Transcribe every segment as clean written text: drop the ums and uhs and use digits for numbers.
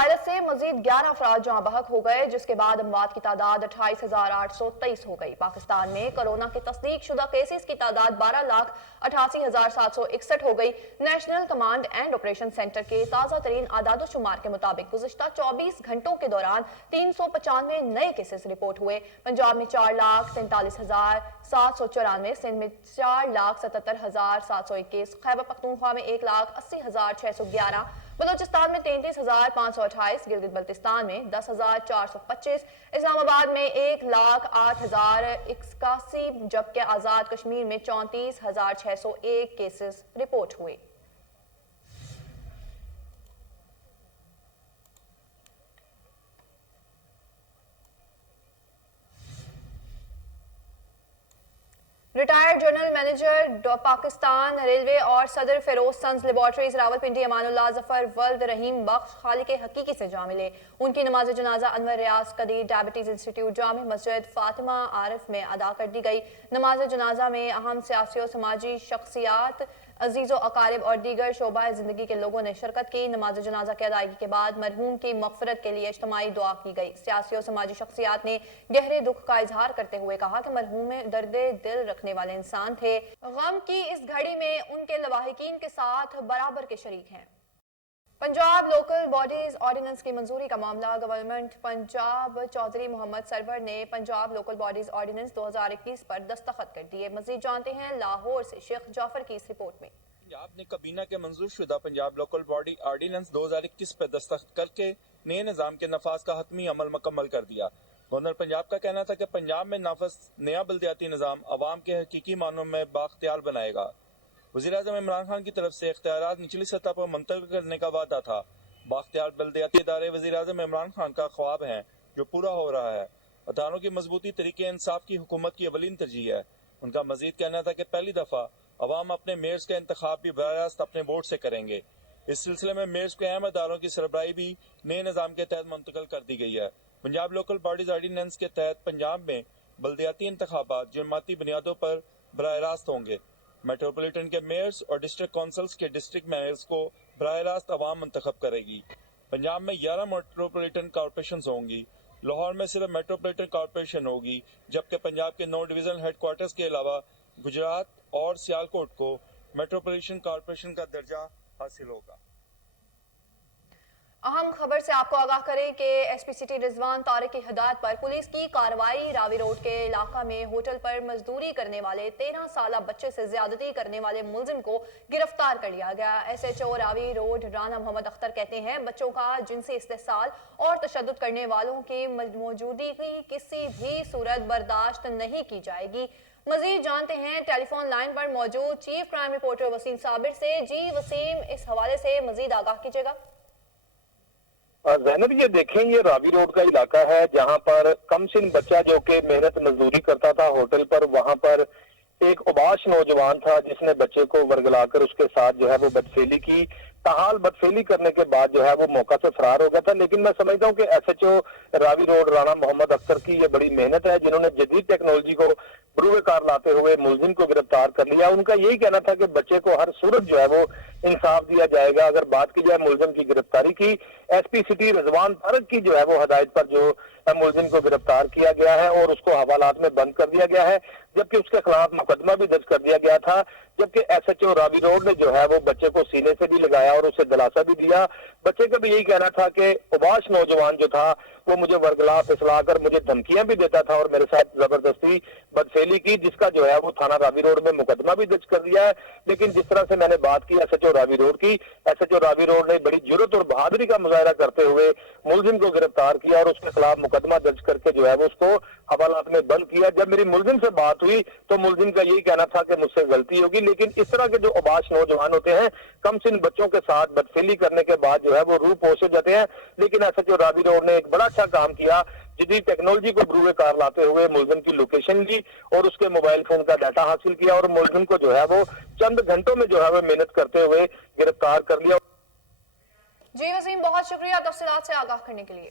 Virus سے مزید 11 افراد جاں بحق ہو گئے، جس کے بعد اموات کی تعداد 28,823 ہو گئی۔ پاکستان میں کورونا کے تصدیق شدہ کیسز کی تعداد 12,88,761 ہو گئی۔ National command and operation centre کے تازہ ترین اعداد و شمار کے مطابق گزشتہ 24 گھنٹوں کے دوران 395 نئے کیسز رپورٹ ہوئے۔ پنجاب میں 4,43,794، سندھ میں 4,77,721، خیبر پختونخوا میں 1,80,611، بلوچستان میں 33,528، گلگت بلتستان میں 10,425، اسلام آباد میں 1,08,081، جبکہ آزاد کشمیر میں 34,601 کیسز رپورٹ ہوئے۔ Retired general manager Pakistan railway اور صدر فیروز سنز لیبارٹریز راولپنڈی امان اللہ ظفر ولد رحیم بخش خالق حقیقی سے جا ملے۔ ان کی نماز جنازہ انور ریاض قدیر ڈائبٹیز انسٹیٹیوٹ جامع مسجد فاطمہ عارف میں ادا کر دی گئی۔ نماز جنازہ میں اہم سیاسی و سماجی شخصیات، عزیز و اقارب اور دیگر شعبہ زندگی کے لوگوں نے شرکت کی۔ نماز جنازہ کی ادائیگی کے بعد مرحوم کی مغفرت کے لیے اجتماعی دعا کی گئی۔ سیاسی و سماجی شخصیات نے گہرے دکھ کا اظہار کرتے ہوئے کہا کہ مرحوم درد دل رکھنے والے انسان تھے، غم کی اس گھڑی میں ان کے لواحقین کے ساتھ برابر کے شریک ہیں۔ پنجاب لوکل باڈیز آرڈیننس کی منظوری کا معاملہ، گورنمنٹ پنجاب چودھری محمد سرور نے پنجاب لوکل باڈیز آرڈیننس 2021 پر دستخط کر دیے۔ مزید جانتے ہیں لاہور سے شیخ جعفر کی اس رپورٹ میں۔ پنجاب نے کابینہ کے منظور شدہ پنجاب لوکل باڈی آرڈیننس 2021 پر دستخط کر کے نئے نظام کے نفاذ کا حتمی عمل مکمل کر دیا۔ گورنر پنجاب کا کہنا تھا کہ پنجاب میں نافذ نیا بلدیاتی نظام عوام کے حقیقی معنوں میں بااختیار بنائے گا۔ وزیراعظم عمران خان کی طرف سے اختیارات نچلی سطح پر منتقل کرنے کا وعدہ تھا۔ بااختیار بلدیاتی ادارے وزیراعظم عمران خان کا خواب ہیں جو پورا ہو رہا ہے۔ اداروں کی مضبوطی طریقے انصاف کی حکومت کی اولین ترجیح ہے۔ ان کا مزید کہنا تھا کہ پہلی دفعہ عوام اپنے میئرز کا انتخاب بھی براہ راست اپنے ووٹ سے کریں گے۔ اس سلسلے میں میئرز کے اہم اداروں کی سربراہی بھی نئے نظام کے تحت منتقل کر دی گئی ہے۔ پنجاب لوکل باڈیز آرڈیننس کے تحت پنجاب میں بلدیاتی انتخابات جماعتی بنیادوں پر براہ راست ہوں گے۔ میٹروپولیٹن کے میئرز اور ڈسٹرکٹ کونسلز کے ڈسٹرکٹ میئرز کو براہ راست عوام منتخب کرے گی۔ پنجاب میں 11 میٹروپولیٹن کارپوریشنز ہوں گی۔ لاہور میں صرف میٹروپولیٹن کارپوریشن ہوگی، جبکہ پنجاب کے 9 ڈویژنل ہیڈ کوارٹرز کے علاوہ گجرات اور سیالکوٹ کو میٹروپولیٹن کارپوریشن کا درجہ حاصل ہوگا۔ اہم خبر سے آپ کو آگاہ کریں کہ ایس پی سٹی رضوان طارق کی ہدایت پر پولیس کی کارروائی، راوی روڈ کے علاقہ میں ہوٹل پر مزدوری کرنے والے 13 سالہ بچے سے زیادتی کرنے والے ملزم کو گرفتار کر لیا گیا۔ ایس ایچ او راوی روڈ رانا محمد اختر کہتے ہیں بچوں کا جنسی استحصال اور تشدد کرنے والوں کی موجودگی کسی بھی صورت برداشت نہیں کی جائے گی۔ مزید جانتے ہیں ٹیلی فون لائن پر موجود چیف کرائم رپورٹر وسیم صابر سے۔ جی وسیم، اس حوالے سے مزید آگاہ کیجیے گا۔ زینب، یہ دیکھیں، یہ راوی روڈ کا علاقہ ہے جہاں پر کم سن بچہ جو کہ محنت مزدوری کرتا تھا ہوٹل پر، وہاں پر ایک اوباش نوجوان تھا جس نے بچے کو ورگلا کر اس کے ساتھ جو ہے وہ بدفعلی کی۔ تاحال بدفعلی کرنے کے بعد جو ہے وہ موقع سے فرار ہو گیا تھا۔ لیکن میں سمجھتا ہوں کہ ایس ایچ او راوی روڈ رانا محمد اختر کی یہ بڑی محنت ہے، جنہوں نے جدید ٹیکنالوجی کو بروئے کار لاتے ہوئے ملزم کو گرفتار کر لیا۔ ان کا یہی کہنا تھا کہ بچے کو ہر صورت جو ہے وہ انصاف دیا جائے گا۔ اگر بات کی جائے ملزم کی گرفتاری کی، ایس پی سٹی رضوان طارق کی جو ہے وہ ہدایت پر جو ملزم کو گرفتار کیا گیا ہے اور اس کو حوالات میں بند کر دیا گیا ہے، جبکہ اس کے خلاف مقدمہ بھی درج کر دیا گیا تھا۔ جبکہ ایس ایچ او راوی روڈ نے جو ہے وہ بچے کو سینے سے بھی لگایا اور اسے دلاسا بھی دیا۔ بچے کا بھی یہی کہنا تھا کہ اوباش نوجوان جو تھا وہ مجھے ورگلا پھسلا کر مجھے دھمکیاں بھی دیتا تھا اور میرے ساتھ زبردستی بدفعلی کی، جس کا جو ہے وہ تھانہ راوی روڈ میں مقدمہ بھی درج کر دیا ہے۔ لیکن جس طرح سے میں نے بات کی ایس ایچ او راوی روڈ کی، ایس ایچ او راوی روڈ نے بڑی جرات اور بہادری کا مظاہرہ کرتے ہوئے ملزم کو گرفتار کیا اور اس کے خلاف مقدمہ درج کر کے جو ہے وہ اس کو حوالات میں بند کیا۔ جب میری ملزم سے بات ہوئی تو ملزم کا یہی کہنا تھا کہ مجھ سے غلطی ہوگی، لیکن اس طرح کے جو اوباش نوجوان ہوتے ہیں کم سن بچوں کے ساتھ بدفعلی کرنے کے بعد جو ہے وہ روح پوش ہو جاتے ہیں۔ لیکن ایس ایچ او راوی روڈ نے ایک بڑا اچھا کام کیا، جدید ٹیکنالوجی کو بروئے کار لاتے ہوئے ملزم کی لوکیشن لی اور اس کے موبائل فون کا ڈیٹا حاصل کیا اور ملزم کو جو ہے وہ چند گھنٹوں میں جو ہے وہ محنت کرتے ہوئے گرفتار کر لیا۔ جی وسیم، بہت شکریہ تفصیلات سے آگاہ کرنے کے لیے۔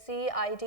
CID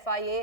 FIA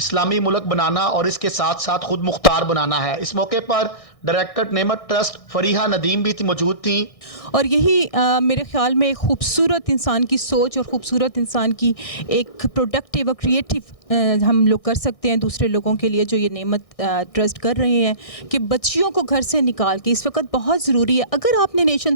اسلامی ملک بنانا اور اس کے ساتھ ساتھ خود مختار بنانا ہے۔ اس موقع پر ڈائریکٹر نعمت ٹرسٹ فریحہ ندیم بھی موجود تھیں۔ اور یہی میرے خیال میں ایک خوبصورت انسان کی سوچ اور خوبصورت انسان کی ایک پروڈکٹیو اور کریٹیو ہم لوگ کر سکتے ہیں دوسرے لوگوں کے لیے، جو یہ نعمت ٹرسٹ کر رہے ہیں کہ بچیوں کو گھر سے نکال کے اس وقت بہت ضروری ہے۔ اگر آپ نے نیشن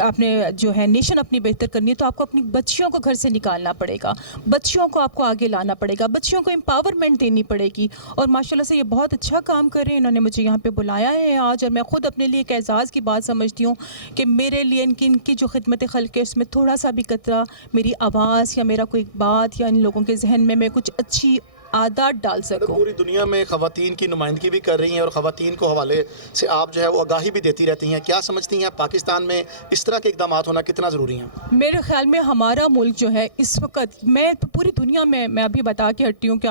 آپ نے جو ہے نیشن اپنی بہتر کرنی ہے تو آپ کو اپنی بچیوں کو گھر سے نکالنا پڑے گا، بچیوں کو آپ کو آگے لانا پڑے گا، بچیوں کو امپاورمنٹ دینی پڑے گی۔ اور ماشاءاللہ سے یہ بہت اچھا کام کر رہے ہیں، انہوں نے مجھے یہاں پہ بلایا ہے آج، اور میں خود اپنے لیے ایک اعزاز کی بات سمجھتی ہوں کہ میرے لیے ان کی جو خدمت خلق ہے اس میں تھوڑا سا بھی قطرہ میری آواز یا میرا کوئی بات یا ان لوگوں کے ذہن میں کچھ اچھی عادات ڈال سکوں۔ پوری دنیا میں خواتین کی نمائندگی بھی کر رہی ہیں اور خواتین کو حوالے سے آپ جو ہے وہ آگاہی بھی دیتی رہتی ہیں، کیا سمجھتی ہیں پاکستان میں اس طرح کے اقدامات ہونا کتنا ضروری ہیں؟ میرے خیال میں ہمارا ملک جو ہے اس وقت، میں پوری دنیا میں ابھی بتا کے ہٹتی ہوں کہ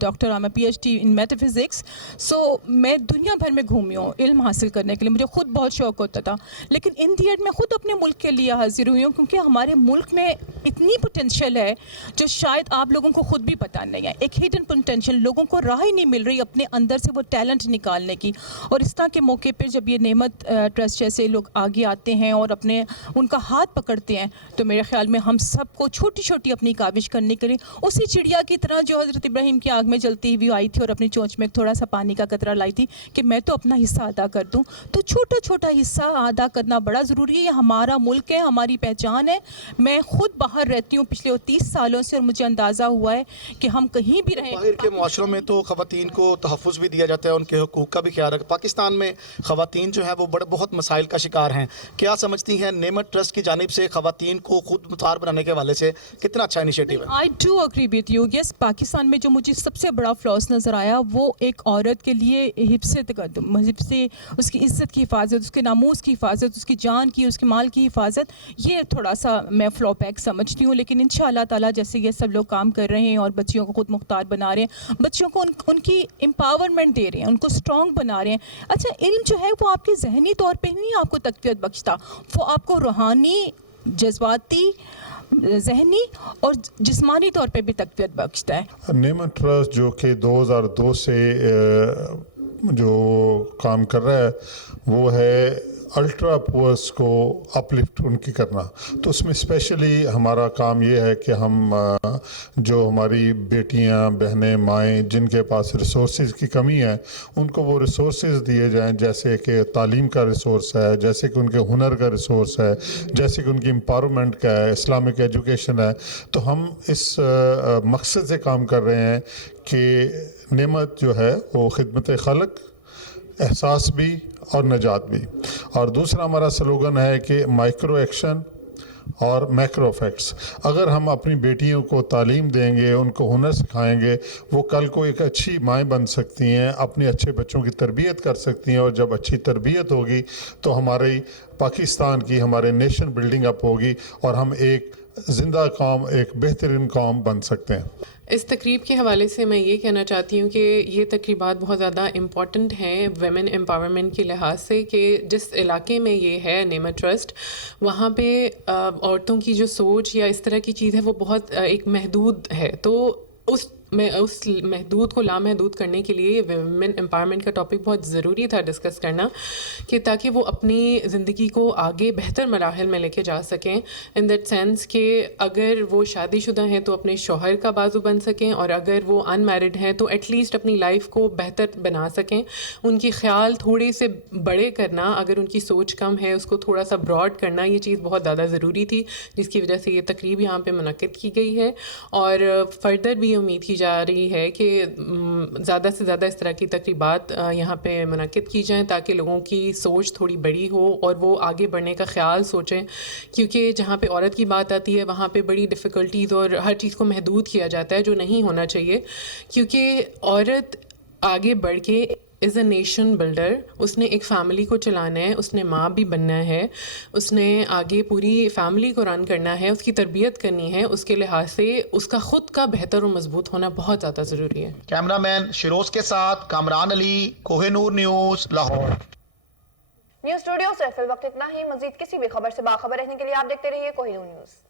doctor I am PhD in metaphysics, so میں دنیا بھر میں گھومی ہوں علم حاصل کرنے کے لیے، مجھے خود بہت شوق ہوتا تھا، لیکن ان دی اینڈ میں خود اپنے ملک کے لیے حاضر ہوئی ہوں کیونکہ ہمارے ملک میں اتنی پوٹینشیل ہے جو شاید آپ لوگوں کو خود بھی پتہ نہیں ہے، ایک ہڈن پوٹینشیل، لوگوں کو راہ ہی نہیں مل رہی اپنے اندر سے وہ ٹیلنٹ نکالنے کی۔ اور اس طرح کے موقع پہ جب یہ نعمت ٹرسٹ جیسے لوگ آگے آتے ہیں اور ان کا ہاتھ پکڑتے ہیں تو میرے خیال میں ہم سب کو چھوٹی چھوٹی اپنی کاوش کرنے کے لیے اسی چڑیا کی طرح جو حضرت ابراہیم کی آگ میں جلتی ہوئی آئی تھی اور اپنی چونچ میں تھوڑا سا پانی کا قطرہ لائی تھی کہ میں تو اپنا حصہ ادا کر دوں، تو چھوٹا چھوٹا حصہ ادا کرنا بڑا ضروری ہے۔ یہ ہمارا ملک ہے، ہماری پہچان ہے۔ میں خود باہر رہتی ہوں پچھلے 30 سالوں سے اور مجھے اندازہ ہوا ہے کہ ہم کہیں بھی رہیں، باہر کے معاشروں میں تو خواتین کو تحفظ بھی دیا جاتا ہے، ان کے حقوق کا بھی خیال رکھا۔ پاکستان میں خواتین جو ہے وہ بہت مسائل کا شکار ہیں، کیا سمجھتی ہیں نعمت ٹرسٹ کی جانب سے خواتین کو خود مختار بنانے کے حوالے سے کتنا اچھا انیشیٹو ہے؟ I do agree with you. Yes, Pakistan میں جو مجھے سب سے بڑا فلاس نظر آیا وہ ایک عورت کے لیے حفظ تقدم، سے اس کی عزت کی حفاظت، اس کے ناموس کی حفاظت، اس کی جان کی، اس کے مال کی حفاظت، یہ تھوڑا سا میں فلو بیک سمجھتی ہوں۔ لیکن انشاءاللہ تعالیٰ جیسے یہ سب لوگ کام کر رہے ہیں اور بچیوں کو خود مختار بنا رہے ہیں، بچیوں کو ان کی امپاورمنٹ دے رہے ہیں، ان کو اسٹرانگ بنا رہے ہیں۔ اچھا، علم جو ہے وہ آپ کے ذہنی طور پہ نہیں آپ کو تقویت بخشتا، وہ آپ کو روحانی، جذباتی، ذہنی اور جسمانی طور پہ بھی تقویت بخشتا ہے۔ نعمت ٹرسٹ جو کہ 2002 سے جو کام کر رہا ہے وہ ہے الٹرا پورس کو اپلفٹ ان کی کرنا، تو اس میں اسپیشلی ہمارا کام یہ ہے کہ ہم جو ہماری بیٹیاں، بہنیں، مائیں جن کے پاس ریسورسز کی کمی ہے ان کو وہ ریسورسز دیے جائیں، جیسے کہ تعلیم کا ریسورس ہے، جیسے کہ ان کے ہنر کا ریسورس ہے، جیسے کہ ان کی امپاورمنٹ کا ہے، اسلامک ایجوکیشن ہے۔ تو ہم اس مقصد سے کام کر رہے ہیں کہ نعمت جو ہے وہ خدمت خلق، احساس بھی اور نجات بھی۔ اور دوسرا ہمارا سلوگن ہے کہ مائکرو ایکشن اور میکرو افیکٹس۔ اگر ہم اپنی بیٹیوں کو تعلیم دیں گے، ان کو ہنر سکھائیں گے، وہ کل کو ایک اچھی مائیں بن سکتی ہیں، اپنے اچھے بچوں کی تربیت کر سکتی ہیں، اور جب اچھی تربیت ہوگی تو ہماری پاکستان کی، ہمارے نیشن بلڈنگ اپ ہوگی اور ہم ایک زندہ قوم، ایک بہترین قوم بن سکتے ہیں۔ اس تقریب کے حوالے سے میں یہ کہنا چاہتی ہوں کہ یہ تقریبات بہت زیادہ امپورٹنٹ ہیں ویمن امپاورمنٹ کے لحاظ سے، کہ جس علاقے میں یہ ہے نعمت ٹرسٹ، وہاں پہ عورتوں کی جو سوچ یا اس طرح کی چیز ہے وہ بہت ایک محدود ہے، تو اس محدود کو لامحدود کرنے کے لیے ویمن امپاورمنٹ کا ٹاپک بہت ضروری تھا ڈسکس کرنا، کہ تاکہ وہ اپنی زندگی کو آگے بہتر مراحل میں لے کے جا سکیں، ان دیٹ سینس کہ اگر وہ شادی شدہ ہیں تو اپنے شوہر کا بازو بن سکیں، اور اگر وہ ان میرڈ ہیں تو ایٹ لیسٹ اپنی لائف کو بہتر بنا سکیں، ان کی خیال تھوڑے سے بڑے کرنا، اگر ان کی سوچ کم ہے اس کو تھوڑا سا براڈ کرنا، یہ چیز بہت زیادہ ضروری تھی، جس کی وجہ سے یہ تقریب یہاں پہ منعقد کی گئی ہے۔ اور فردر بھی امید کی جا رہی ہے کہ زیادہ سے زیادہ اس طرح کی تقریبات یہاں پہ منعقد کی جائیں، تاکہ لوگوں کی سوچ تھوڑی بڑی ہو اور وہ آگے بڑھنے کا خیال سوچیں، کیونکہ جہاں پہ عورت کی بات آتی ہے وہاں پہ بڑی ڈیفیکلٹیز اور ہر چیز کو محدود کیا جاتا ہے، جو نہیں ہونا چاہیے، کیونکہ عورت آگے بڑھ کے از اے نیشن بلڈر، اس نے ایک فیملی کو چلانا ہے، اس نے ماں بھی بننا ہے، اس نے آگے پوری فیملی کو رن کرنا ہے، اس کی تربیت کرنی ہے، اس کے لحاظ سے اس کا خود کا بہتر اور مضبوط ہونا بہت زیادہ ضروری ہے۔ کیمرہ مین شیروز کے ساتھ کامران علی، Koh Noor news, Lahore. News studio سے فی الوقت اتنا ہی۔ مزید کسی بھی خبر سے باخبر رہنے کے لیے آپ دیکھتے رہیے کوہ نور نیوز۔